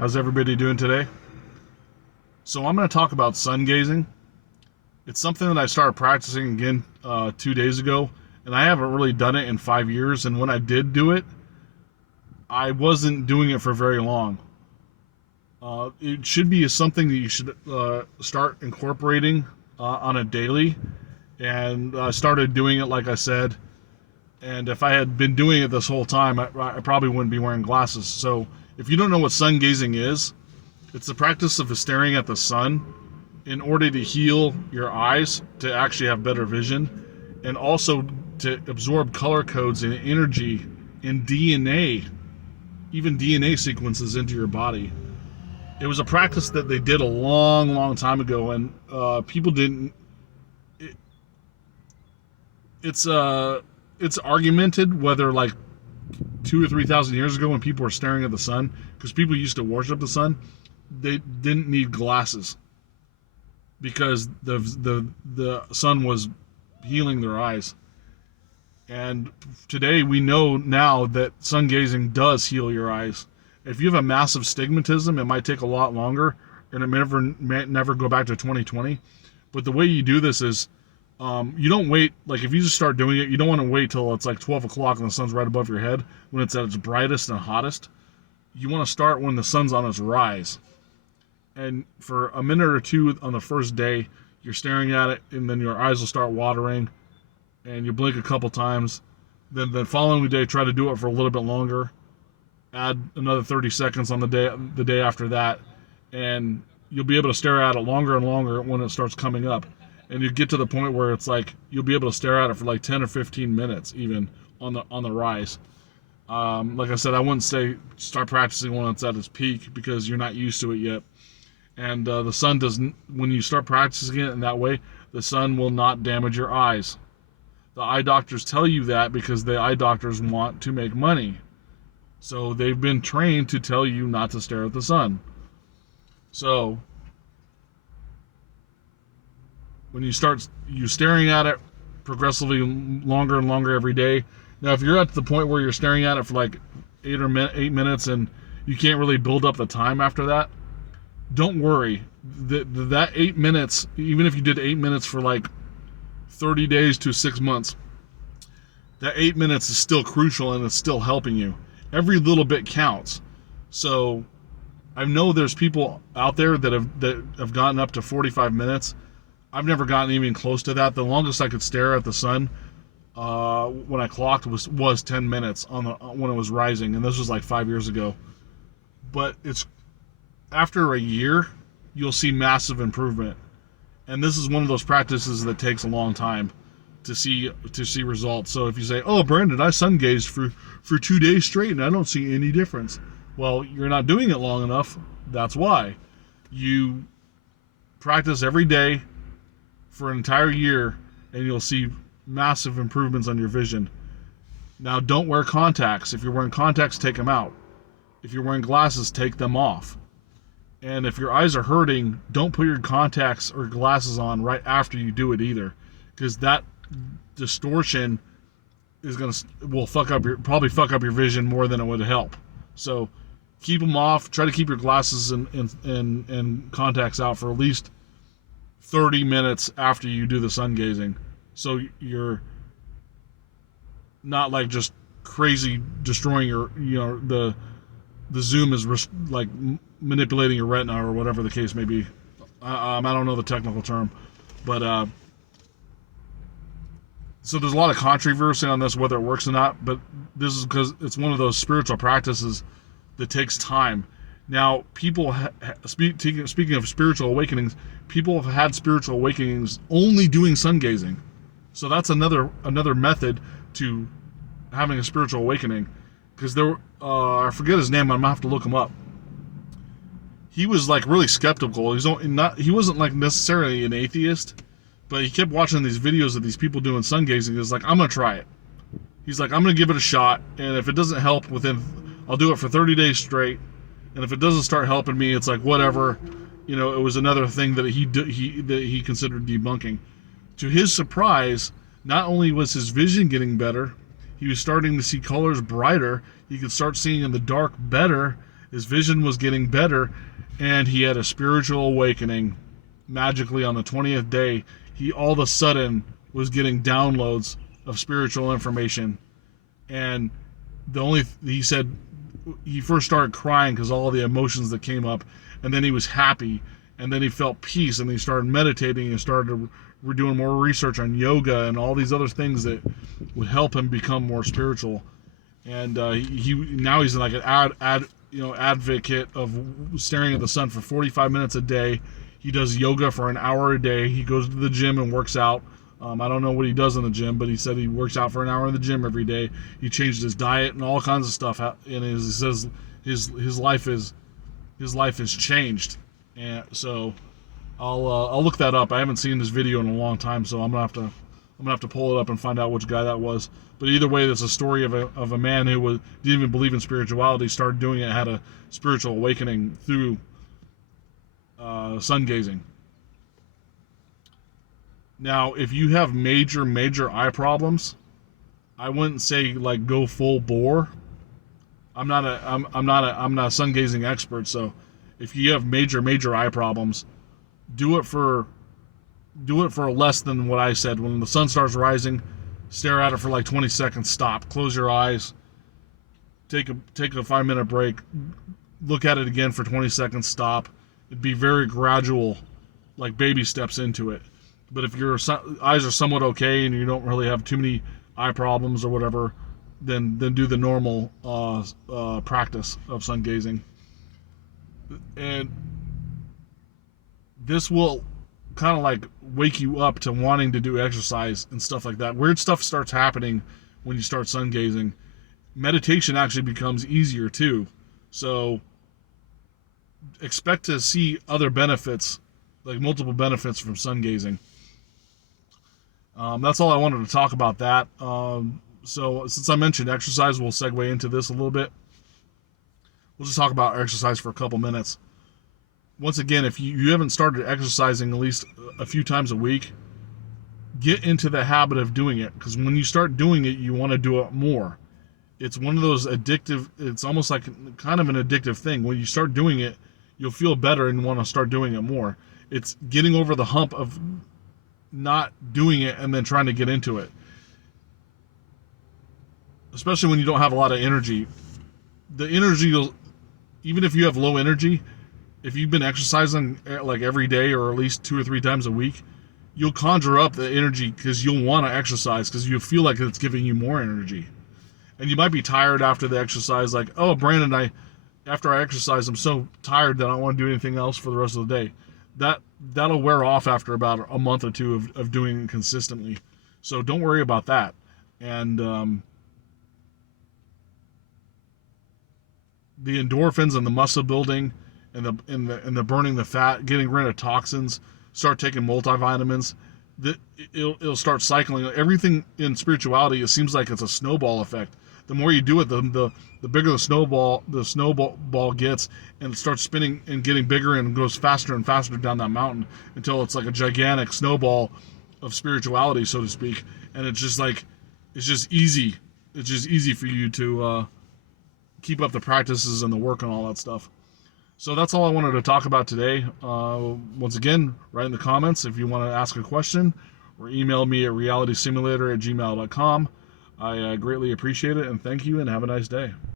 How's everybody doing today? So I'm going to talk about sun gazing. It's something that I started practicing again 2 days ago, and I haven't really done it in 5 years. And when I did do it, I wasn't doing it for very long. It should be something that you should start incorporating on a daily. And I started doing it, like I said. And if I had been doing it this whole time, I probably wouldn't be wearing glasses. So if you don't know what sun gazing is, it's the practice of staring at the sun in order to heal your eyes to actually have better vision, and also to absorb color codes and energy and DNA, even DNA sequences into your body. It was a practice that they did a long, long time ago, and people didn't. It's argumented whether like 2,000 or 3,000 years ago, when people were staring at the sun, because people used to worship the sun, they didn't need glasses because the sun was healing their eyes. And today we know now that sun gazing does heal your eyes. If you have a massive stigmatism, it might take a lot longer, and it may never go back to 2020. But the way you do this is, you don't wait. Like, if you just start doing it, you don't want to wait till it's like 12 o'clock and the sun's right above your head when it's at its brightest and hottest. You want to start when the sun's on its rise. And for a minute or two on the first day, you're staring at it, and then your eyes will start watering, and you blink a couple times. Then the following day, try to do it for a little bit longer. Add another 30 seconds on the day after that, and you'll be able to stare at it longer and longer when it starts coming up. And you get to the point where it's like you'll be able to stare at it for like 10 or 15 minutes even on the rise. Like I said, I wouldn't say start practicing when it's at its peak, because you're not used to it yet. And the sun doesn't. When you start practicing it in that way, the sun will not damage your eyes. The eye doctors tell you that because the eye doctors want to make money. So they've been trained to tell you not to stare at the sun. So when you start staring at it progressively longer and longer every day. Now, if you're at the point where you're staring at it for like 8 minutes and you can't really build up the time after that, don't worry. That 8 minutes, even if you did 8 minutes for like 30 days to 6 months, that 8 minutes is still crucial, and it's still helping you. Every little bit counts. So I know there's people out there that have gotten up to 45 minutes. I've never gotten even close to that. The longest I could stare at the sun when I clocked was 10 minutes when it was rising, and this was like 5 years ago. But it's after a year, you'll see massive improvement, and this is one of those practices that takes a long time to see results. So if you say, "Oh, Brandon, I sun gazed for 2 days straight and I don't see any difference," well, you're not doing it long enough. That's why. You practice every day for an entire year, and you'll see massive improvements on your vision. Now, don't wear contacts. If you're wearing contacts, take them out. If you're wearing glasses, take them off. And if your eyes are hurting, don't put your contacts or glasses on right after you do it either, because that distortion will probably fuck up your vision more than it would help. So keep them off. Try to keep your glasses and contacts out for at least 30 minutes after you do the sun gazing, so you're not like just crazy destroying the zoom is like manipulating your retina or whatever the case may be. I don't know the technical term, but so there's a lot of controversy on this, whether it works or not, but this is because it's one of those spiritual practices that takes time. Now, people speaking of spiritual awakenings, people have had spiritual awakenings only doing sun gazing. So that's another method to having a spiritual awakening. Because I forget his name. I'm gonna have to look him up. He was like really skeptical. He wasn't like necessarily an atheist, but he kept watching these videos of these people doing sun gazing. He's like, I'm gonna try it. He's like, I'm gonna give it a shot, and if it doesn't help I'll do it for 30 days straight. And if it doesn't start helping me, it's like whatever. It was another thing that he considered debunking. To his surprise, not only was his vision getting better, he was starting to see colors brighter. He could start seeing in the dark better, His vision was getting better, and he had a spiritual awakening. Magically, on the 20th day, he all of a sudden was getting downloads of spiritual information. And he said he first started crying because all the emotions that came up, and then he was happy, and then he felt peace, and he started meditating and started doing more research on yoga and all these other things that would help him become more spiritual. And now he's like an advocate of staring at the sun for 45 minutes a day. He does yoga for an hour a day. He goes to the gym and works out. I don't know what he does in the gym, but he said he works out for an hour in the gym every day. He changed his diet and all kinds of stuff. And he says his life is changed. And so I'll look that up. I haven't seen this video in a long time, so I'm gonna have to pull it up and find out which guy that was. But either way, there's a story of a man who didn't even believe in spirituality, started doing it, had a spiritual awakening through sun gazing. Now, if you have major eye problems, I wouldn't say like go full bore. I'm not a sun gazing expert, so if you have major eye problems, do it for less than what I said. When the sun starts rising, stare at it for like 20 seconds, stop, close your eyes, take a 5-minute break, look at it again for 20 seconds, stop. It'd be very gradual, like baby steps into it. But if your eyes are somewhat okay and you don't really have too many eye problems or whatever, then do the normal practice of sun gazing. And this will kind of like wake you up to wanting to do exercise and stuff like that. Weird stuff starts happening when you start sun gazing. Meditation actually becomes easier too. So expect to see other benefits, like multiple benefits from sun gazing. That's all I wanted to talk about that. So since I mentioned exercise, we'll segue into this a little bit. We'll just talk about exercise for a couple minutes. Once again, if you haven't started exercising at least a few times a week, get into the habit of doing it, because when you start doing it, you want to do it more. It's one of those addictive, it's almost like kind of an addictive thing. When you start doing it, you'll feel better and want to start doing it more. It's getting over the hump of not doing it and then trying to get into it. Especially when you don't have a lot of energy. The energy, even if you have low energy, if you've been exercising like every day or at least 2 or 3 times a week, you'll conjure up the energy because you'll want to exercise because you feel like it's giving you more energy. And you might be tired after the exercise, like, oh, Brandon, after I exercise, I'm so tired that I don't want to do anything else for the rest of the day. That'll wear off after about a month or two of doing it consistently. So don't worry about that. And the endorphins and the muscle building and the burning the fat, getting rid of toxins, start taking multivitamins, it'll start cycling. Everything in spirituality, it seems like it's a snowball effect. The more you do it, the bigger the snowball gets, and it starts spinning and getting bigger and goes faster and faster down that mountain until it's like a gigantic snowball of spirituality, so to speak. And it's just easy. It's just easy for you to keep up the practices and the work and all that stuff. So that's all I wanted to talk about today. Once again, write in the comments if you want to ask a question, or email me at realitysimulator@gmail.com. I greatly appreciate it, and thank you, and have a nice day.